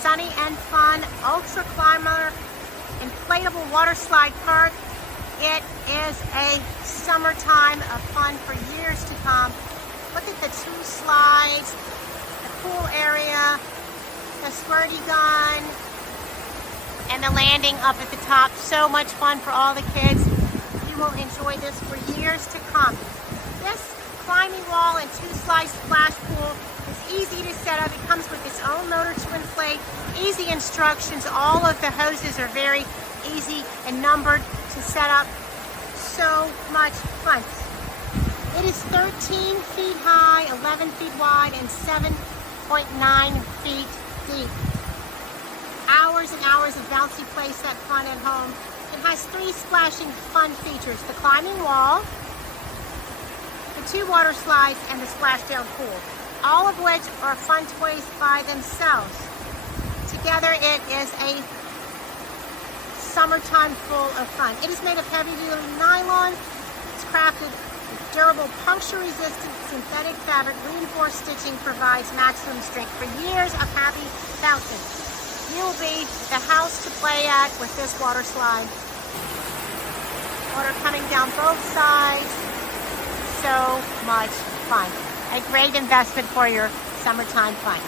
sunny and fun ultra climber inflatable water slide park. It is a summertime of fun for years to come. Look at the 2 slides, the pool area, the squirty gun, and the landing up at the top. So much fun for all the kids. You will enjoy this for years to come. This climbing wall and 2 slide splash pool is easy to set up. It comes with its own motor to inflate, easy instructions. All of the hoses are very easy and numbered to set up. So much fun. It is 13 feet high, 11 feet wide, and 7.9 feet deep. Hours and hours of bouncy playset fun at home. It has 3 splashing fun features: the climbing wall, the 2 water slides, and the splashdown pool, all of which are fun toys by themselves. Together it is a summertime full of fun. It is made of heavy-duty nylon. It's crafted with durable, puncture-resistant synthetic fabric. Reinforced stitching provides maximum strength for years of happy bouncing. You will be the house to play at with this water slide. Water coming down both sides. So much fun. A great investment for your summertime fun.